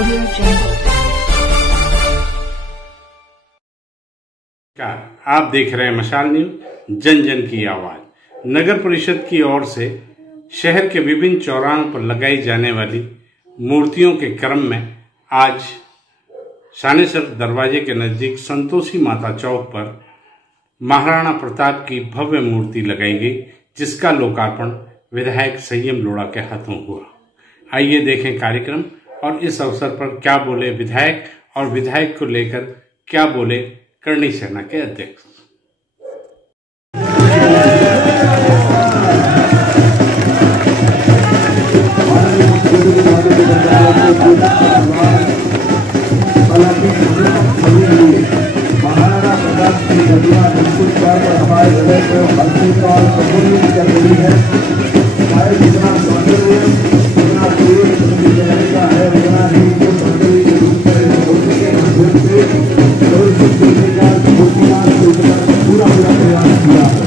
Audio Jungle। आप देख रहे हैं मशाल न्यूज, जन जन की आवाज। नगर परिषद की ओर से शहर के विभिन्न चौराहों पर लगाई जाने वाली मूर्तियों के क्रम में आज शानेसर दरवाजे के नजदीक संतोषी माता चौक पर महाराणा प्रताप की भव्य मूर्ति लगाई गई, जिसका लोकार्पण विधायक संयम लोढ़ा के हाथों हुआ। आइए देखें कार्यक्रम और इस अवसर पर क्या बोले विधायक और विधायक को लेकर क्या बोले करणी सेना के अध्यक्ष। महाराणा प्रताप की घटना निश्चित तौर पर हमारे हृदय को हल्की और प्रफुल्लित कर रही है। चाहे जितना सौंदर्य जितना प्रेम का है, उतना ही जो सौंदर्य के रूप में मूर्ति के माध्यम से पूरा प्रयास किया है।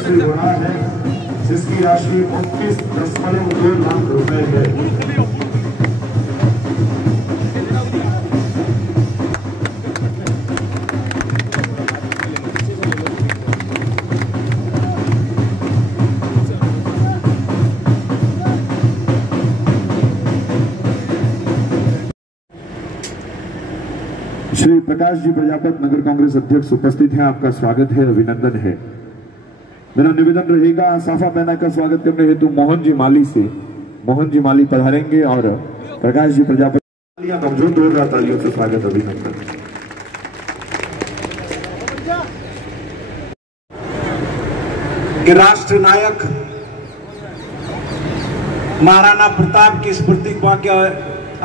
श्री घोड़ा है, जिसकी राशि 29.2 लाख रुपए है। श्री प्रकाश जी प्रजापत नगर कांग्रेस अध्यक्ष उपस्थित हैं। आपका स्वागत है, अभिनंदन है। मेरा निवेदन रहेगा साफा पहना का स्वागत करने हेतु मोहन जी माली पधारेंगे और प्रकाश जी प्रजापति कमजोर जोरदार तालियों से स्वागत, अभिनंदन। राष्ट्र नायक महाराणा प्रताप की स्मृति के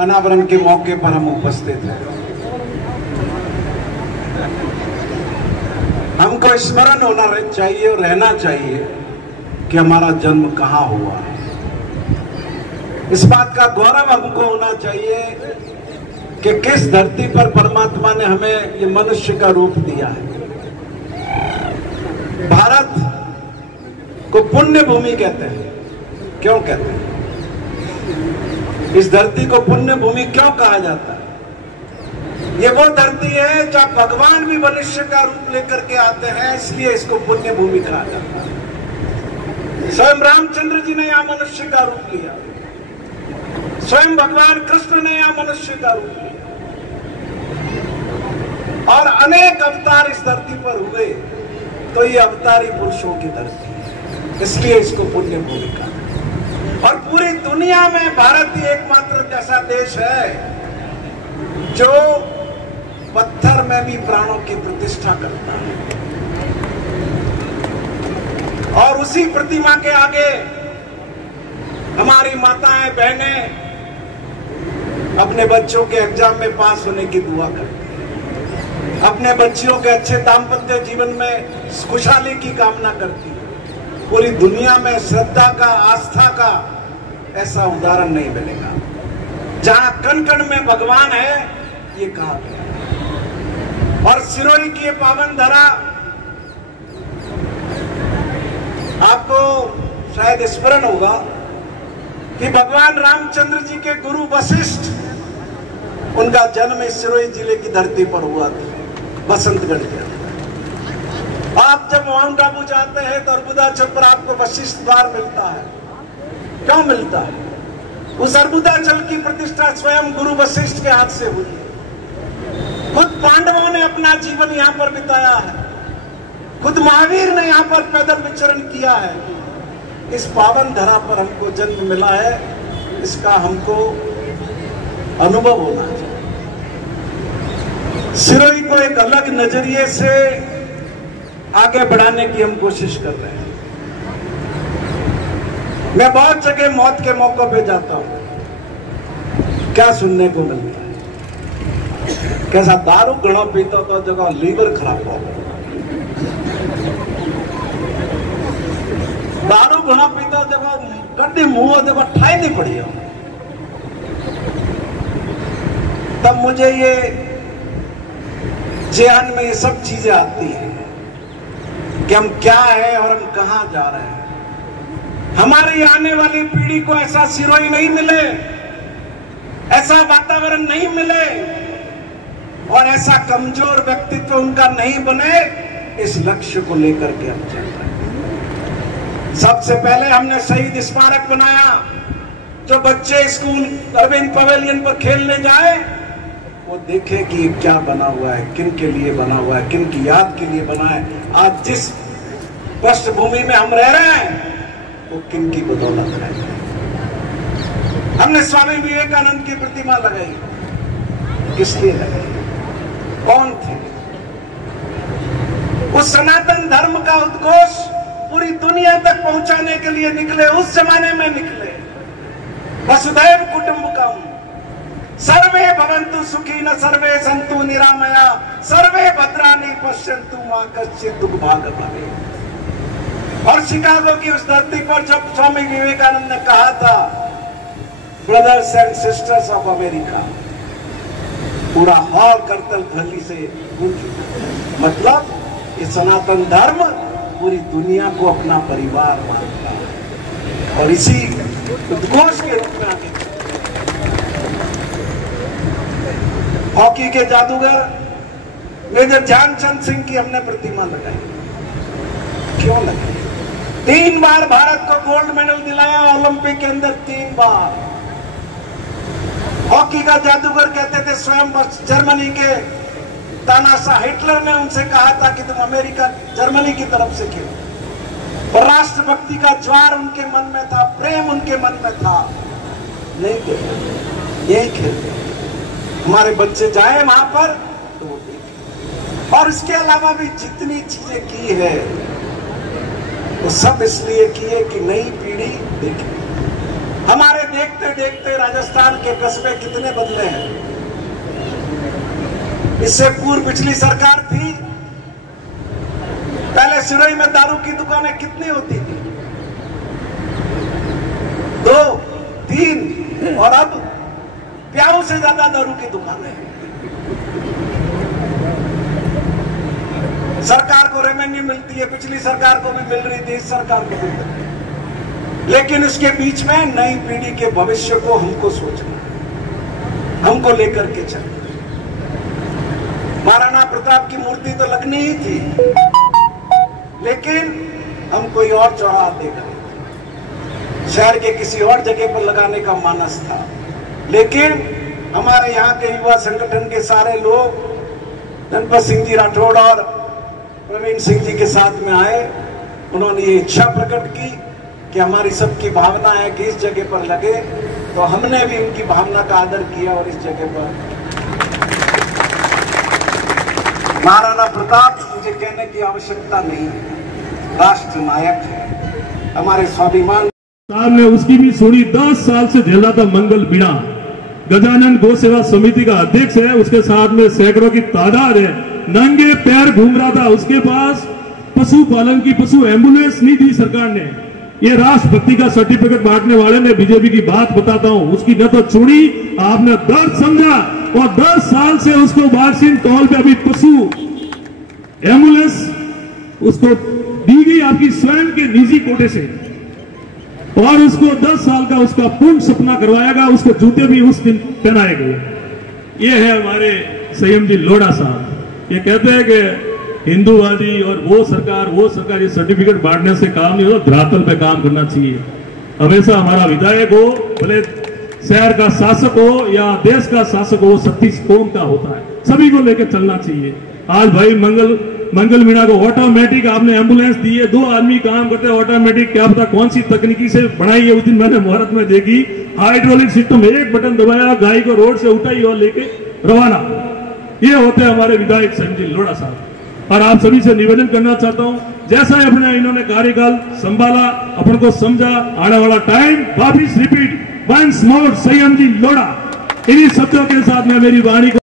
अनावरण के मौके पर हम उपस्थित हैं। हमको स्मरण होना चाहिए और रहना चाहिए कि हमारा जन्म कहाँ हुआ है। इस बात का गौरव हमको होना चाहिए कि किस धरती पर परमात्मा ने हमें ये मनुष्य का रूप दिया है। भारत को पुण्य भूमि कहते हैं। क्यों कहते हैं? इस धरती को पुण्य भूमि क्यों कहा जाता है? ये वो धरती है जहाँ भगवान भी मनुष्य का रूप लेकर के आते हैं, इसलिए इसको पुण्य भूमि कहा जाता है। स्वयं रामचंद्र जी ने यहाँ मनुष्य का रूप लिया, स्वयं भगवान कृष्ण ने यहाँ मनुष्य का रूप लिया, और अनेक अवतार इस धरती पर हुए। तो ये अवतारी पुरुषों की धरती है, इसलिए इसको पुण्य भूमि कहा। और पूरी दुनिया में भारत ही एकमात्र ऐसा देश है जो पत्थर में भी प्राणों की प्रतिष्ठा करता है, और उसी प्रतिमा के आगे हमारी माताएं बहनें अपने बच्चों के एग्जाम में पास होने की दुआ करती हैं, अपने बच्चियों के अच्छे दाम्पत्य जीवन में खुशहाली की कामना करती हैं। पूरी दुनिया में श्रद्धा का, आस्था का ऐसा उदाहरण नहीं मिलेगा। जहां कण कण में भगवान है, ये कहा गया। और सिरोही की ये पावन धरा, आपको शायद स्मरण होगा कि भगवान रामचंद्र जी के गुरु वशिष्ठ, उनका जन्म इस सिरोही जिले की धरती पर हुआ था, बसंतगढ़ के अंदर। आप जब माउंट आबू जाते हैं तो अर्बुदा चौक पर आपको वशिष्ठ द्वार मिलता है। क्यों मिलता है? उस अर्बुदाचल की प्रतिष्ठा स्वयं गुरु वशिष्ठ के हाथ से हुई। खुद पांडवों ने अपना जीवन यहाँ पर बिताया है, खुद महावीर ने यहाँ पर पैदल विचरण किया है। इस पावन धरा पर हमको जन्म मिला है, इसका हमको अनुभव होना चाहिए। सिरोही को एक अलग नजरिए से आगे बढ़ाने की हम कोशिश कर रहे हैं। मैं बहुत जगह मौत के मौकों पे जाता हूं, क्या सुनने को मिलता है? कैसा दारू घणो पीतो तो जगह लीवर खराब हो, दारू घणो पीतो जगह कड्डी मुंह जगह ठाई नहीं पड़ी हो। तब मुझे ये जेहन में ये सब चीजें आती हैं कि हम क्या है और हम कहां जा रहे हैं। हमारी आने वाली पीढ़ी को ऐसा सिरोही नहीं मिले, ऐसा वातावरण नहीं मिले और ऐसा कमजोर व्यक्तित्व उनका नहीं बने, इस लक्ष्य को लेकर के हम चल रहे हैं। सबसे पहले हमने शहीद स्मारक बनाया, जो बच्चे स्कूल अरविंद पवेलियन पर खेलने जाए वो देखे कि ये क्या बना हुआ है, किन के लिए बना हुआ है, किन की याद के लिए बना है। आज जिस पृष्ठभूमि में हम रह रहे हैं वो किन की बदौलत है। हमने स्वामी विवेकानंद की प्रतिमा लगाई, किस लिए लगाई, कौन थे? उस सनातन धर्म का उद्घोष पूरी दुनिया तक पहुंचाने के लिए निकले, उस जमाने में निकले। वसुधैव कुटुंबकम, सर्वे भवन्तु सुखिनः, सर्वे सन्तु निरामया, सर्वे भद्राणि पश्यन्तु मा कश्चित् दुर्भाग् भवेत्। और शिकागो की उस धरती पर जब स्वामी विवेकानंद ने कहा था brothers and sisters of America, पूरा हॉल करतल ध्वनि से गूंज उठा। मतलब ये सनातन धर्म पूरी दुनिया को अपना परिवार मानता है और इसी उद्घोष के रूप में आगे। हॉकी के जादूगर मेजर ध्यानचंद सिंह की हमने प्रतिमा लगाई। क्यों लगाई? 3 बार भारत को गोल्ड मेडल दिलाया ओलंपिक के अंदर, 3 बार। हॉकी का जादूगर कहते थे स्वयं जर्मनी के तानाशाह हिटलर ने उनसे कहा था कि तुम अमेरिका जर्मनी की तरफ से खेलो। और राष्ट्रभक्ति का ज्वार उनके मन में था, प्रेम उनके मन में था। नहीं खेलते, यही खेलते। हमारे बच्चे जाए वहां पर तो वो देखें। और इसके अलावा भी जितनी चीजें की है वो सब इसलिए की है कि नई पीढ़ी देखे। हमारे देखते देखते राजस्थान के कस्बे कितने बदले हैं। इससे पूर्व पिछली सरकार थी, पहले सिरोही में दारू की दुकानें कितनी होती थी? 2, 3 और अब प्याऊ से ज्यादा दारू की दुकानें हैं। सरकार को रेवेन्यू मिलती है, पिछली सरकार को भी मिल रही थी, इस सरकार को भी मिल रही है। लेकिन उसके बीच में नई पीढ़ी के भविष्य को हमको सोचना, हमको लेकर के चलना। महाराणा प्रताप की मूर्ति तो लगनी ही थी, लेकिन हम कोई और चौराहा देगा, शहर के किसी और जगह पर लगाने का मानस था। लेकिन हमारे यहाँ के युवा संगठन के सारे लोग गणपत सिंह जी राठौड़ और प्रवीण सिंह जी के साथ में आए। उन्होंने ये इच्छा प्रकट की कि हमारी सबकी भावना है कि इस जगह पर लगे, तो हमने भी उनकी भावना का आदर किया और इस जगह पर महाराणा प्रताप मुझे कहने की आवश्यकता नहीं है, राष्ट्र नायक है, हमारे स्वाभिमान। साहब ने उसकी भी सुनी। 10 साल से झेला था मंगल बीड़ा। गजानन गौ सेवा समिति का अध्यक्ष है, उसके साथ में सैकड़ों की तादाद है। नंगे पैर घूम रहा था, उसके पास पशुपालन की पशु एम्बुलेंस नहीं दी सरकार ने। ये राष्ट्रभक्ति का सर्टिफिकेट बांटने वाले ने बीजेपी की बात बताता हूं, उसकी न तो चुनी आपने दर्द समझा, और 10 साल से उसको वैक्सीन तौल पे अभी पशु एम्बुलेंस उसको दी गई आपकी स्वयं के निजी कोटे से, और उसको 10 साल का उसका पूर्ण सपना करवाया गया, उसको जूते भी उस दिन पहनाए गए। ये है हमारे संयम जी लोढ़ा साहब। ये कहते हैं कि हिंदूवादी और वो सरकार ये सर्टिफिकेट बांटने से काम नहीं होता, धरातल पे काम करना चाहिए। हमेशा हमारा विधायक हो, भले शहर का शासक हो या देश का शासक हो, सत्ती कौम का होता है, सभी को लेकर चलना चाहिए। आज भाई मंगल मीणा को ऑटोमेटिक आपने एम्बुलेंस दी है, 2 आदमी काम करते हैं ऑटोमेटिक, क्या पता कौन सी तकनीकी से बनाई है। उस दिन मैंने मुहूर्त में देखी, हाइड्रोलिक सिस्टम, एक बटन दबाया, गाय को रोड से उठाई और लेके रवाना। ये होते हैं हमारे विधायक संजय लोढ़ा साहब। और आप सभी से निवेदन करना चाहता हूं, जैसा अपने इन्होंने कार्यकाल संभाला, अपन को समझा, आने वाला टाइम वापिस रिपीट वंस मोर संयम जी लोढ़ा। इन्हीं शब्दों के साथ में मेरी वाणी को